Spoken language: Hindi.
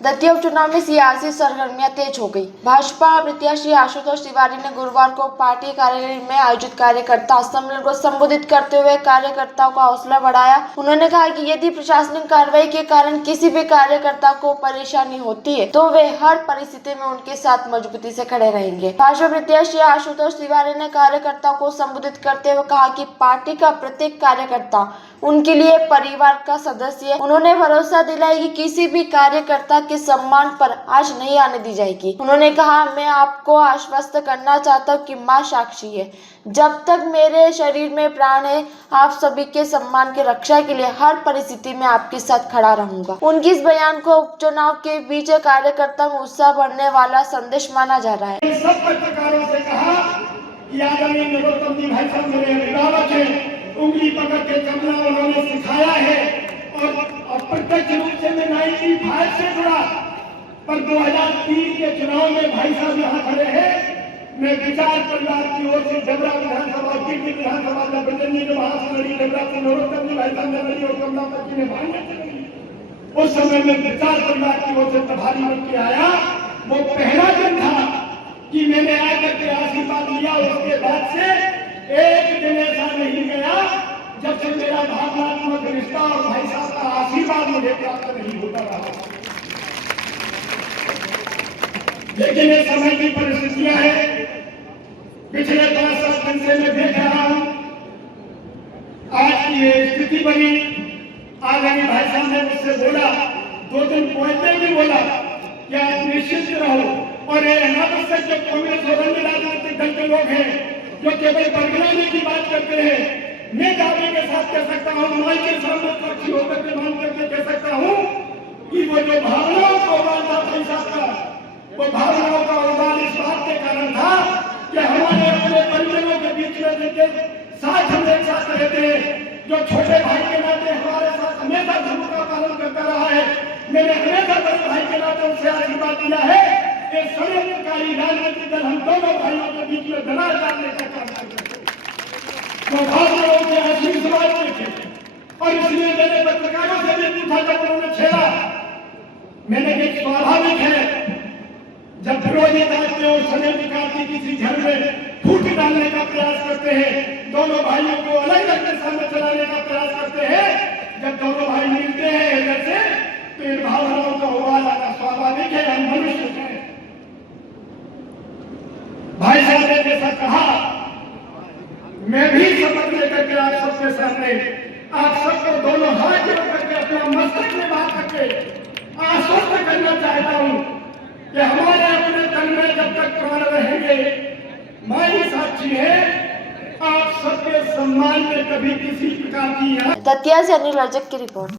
दतिया उपचुनाव में सियासी सरगर्मियां तेज हो गई। भाजपा प्रत्याशी आशुतोष तिवारी ने गुरुवार को पार्टी कार्यालय में आयोजित कार्यकर्ता सम्मेलन को संबोधित करते हुए कार्यकर्ताओं का हौसला बढ़ाया। उन्होंने कहा कि यदि प्रशासनिक कार्रवाई के कारण किसी भी कार्यकर्ता को परेशानी होती है तो वे हर परिस्थिति में उनके साथ मजबूती से खड़े रहेंगे। भाजपा प्रत्याशी आशुतोष तिवारी ने कार्यकर्ताओं को संबोधित करते हुए कहा कि पार्टी का प्रत्येक कार्यकर्ता उनके लिए परिवार का सदस्य है। उन्होंने भरोसा दिलाया कि किसी भी कार्यकर्ता के सम्मान पर आज नहीं आने दी जाएगी। उन्होंने कहा, मैं आपको आश्वस्त करना चाहता हूँ कि मां साक्षी है, जब तक मेरे शरीर में प्राण है आप सभी के सम्मान की रक्षा के लिए हर परिस्थिति में आपके साथ खड़ा रहूंगा। उनकी इस बयान को उपचुनाव के बीच कार्यकर्ता में उत्साह बढ़ने वाला संदेश माना जा रहा है। सब पत्रकारों से कहा कि आदरणीय नरोत्तम जी भाई साहब मेरे अभिभावक हैं, उंगली पकड़ के चलना उन्होंने सिखाया है और अप्रत्यक्ष रूप से मैं 95 से जुड़ा, पर 2003 के चुनाव में भाई साहब यहाँ खड़े हैं। मैं विचार परिवार की ओर से डबरा विधानसभा गिरनी विधानसभा का प्रतिनिधि जो वहां से लड़ी डबरा से नरोत्तम जी भाई साहब ने लड़ी और कमलापति ने भांगे चली। उस समय में विचार परिवार की ओर से प्रभारी बन के आया। वो पहला दिन था कि मैंने आकर के आशीर्वाद लिया। उसके बाद से एक दिन ऐसा नहीं गया जब से मेरा भावनात्मक रिश्ता और भाई साहब का आशीर्वाद मुझे प्राप्त नहीं होता रहा। लेकिन ये समय की परिस्थितियां हैं। पिछले 5-7 दिन से मैं देख रहा हूं आज की ये स्थिति बनी। आदरणीय भाई साहब ने मुझसे बोला, 2 दिन पहले भी बोला कि आप निश्चित रहो। और ये अनावश्यक जो कांग्रेस और अन्य राजनीतिक दल के लोग हैं जो केवल बदलाने की बात करते हैं, मैं दावे के साथ कह सकता हूँ, माई के सामने साक्षी होकर के मान करके कह सकता हूँ कि वो जो भावनाओं का उबाल था भाई साहब का, वो भावनाओं का उबाल इस बात के कारण था कि हमारे अपने परिजनों के बीच में जिनके साथ हम एक साथ रहते हैं, जो छोटे भाई के नाते हमारे साथ हमेशा धर्म का पालन करता रहा है, मैंने हमेशा बड़े भाई के नाते उनसे आशीर्वाद दिया है। ये षड्यंत्रकारी राजनीतिक दल हम दोनों भाइयों के बीच में दरार डालने का काम करते हैं। वो भावनाओं के आशीर्वाद थे और इसलिए मैंने पत्रकारों से भी पूछा जब उन्होंने छेड़ा, मैंने एक स्वाभाविक है जब विरोधी दल के और षड्यंत्रकार की किसी घर में फूट डालने का प्रयास करते हैं, दोनों भाइयों को अलग अलग के सामने चलाने का प्रयास करते हैं, जब दोनों भाई मिलते हैं इधर से तो इन भावनाओं का उबाल आना स्वाभाविक है। हम मनुष्य हैं। भाई साहब ने जैसा कहा, मैं भी शपथ लेकर के आप सबके सामने आप सबको दोनों हाथ जोड़ करके अपना मस्तक में बात करके आश्वस्त करना चाहता हूं कि हमारे अपने तन में जब तक प्राण रहेंगे, माई साक्षी है, आप सबके सम्मान में कभी किसी प्रकार की दतिया से अनिल रजक की रिपोर्ट।